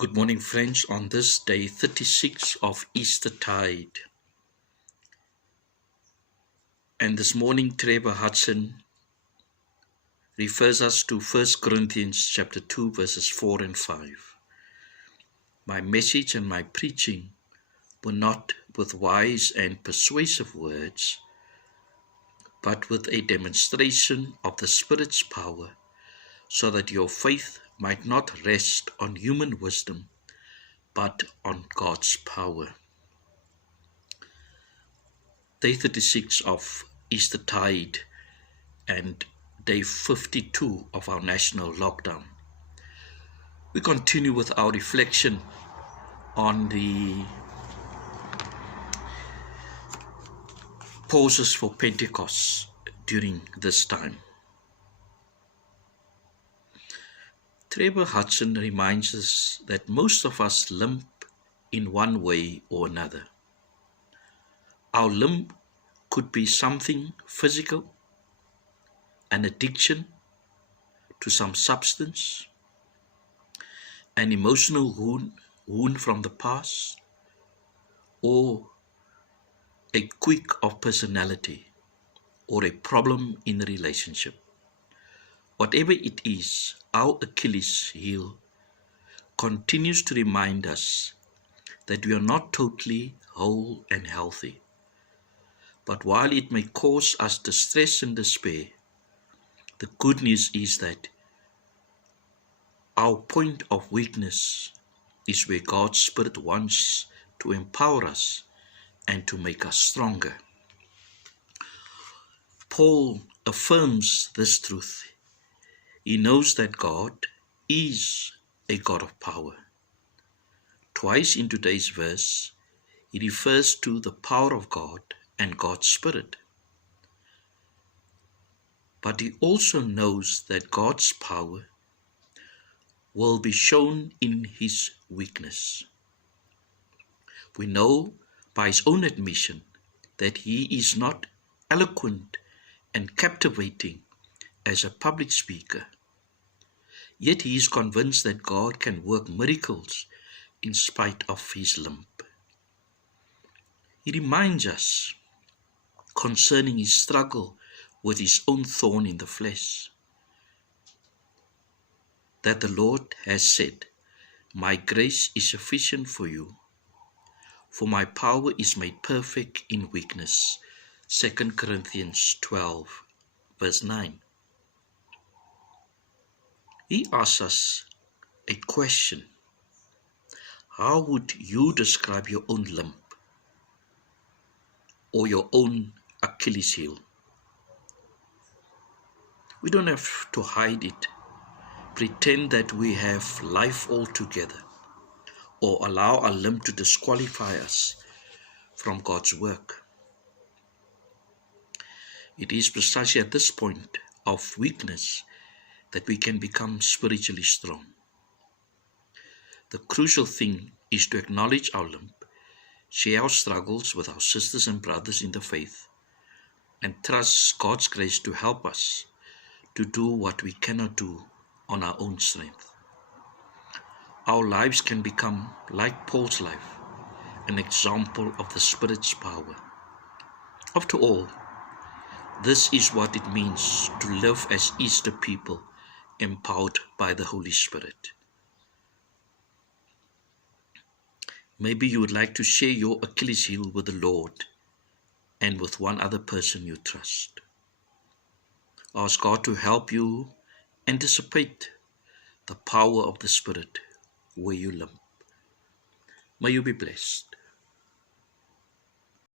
Good morning, friends, on this day 36 of Eastertide. And this morning, Trevor Hudson refers us to 1 Corinthians chapter 2, verses 4 and 5. My message and my preaching were not with wise and persuasive words, but with a demonstration of the Spirit's power, so that your faith might not rest on human wisdom, but on God's power. Day 36 of Eastertide and day 52 of our national lockdown. We continue with our reflection on the pauses for Pentecost during this time. Trevor Hudson reminds us that most of us limp in one way or another. Our limp could be something physical, an addiction to some substance, an emotional wound from the past, or a quirk of personality, or a problem in a relationship. Whatever it is, our Achilles heel continues to remind us that we are not totally whole and healthy. But while it may cause us distress and despair, the good news is that our point of weakness is where God's Spirit wants to empower us and to make us stronger. Paul affirms this truth. He knows that God is a God of power. Twice in today's verse, he refers to the power of God and God's Spirit. But he also knows that God's power will be shown in his weakness. We know by his own admission that he is not eloquent and captivating as a public speaker. Yet he is convinced that God can work miracles in spite of his limp. He reminds us concerning his struggle with his own thorn in the flesh, that the Lord has said, "My grace is sufficient for you, for my power is made perfect in weakness." 2 Corinthians 12, verse 9. He asks us a question. How would you describe your own limp or your own Achilles heel? We don't have to hide it, pretend that we have life altogether, or allow our limp to disqualify us from God's work. It is precisely at this point of weakness that we can become spiritually strong. The crucial thing is to acknowledge our limp, share our struggles with our sisters and brothers in the faith, and trust God's grace to help us to do what we cannot do on our own strength. Our lives can become, like Paul's life, an example of the Spirit's power. After all, this is what it means to live as Easter people, empowered by the Holy Spirit. Maybe you would like to share your Achilles heel with the Lord and with one other person you trust. Ask God to help you anticipate the power of the Spirit where you limp. May you be blessed.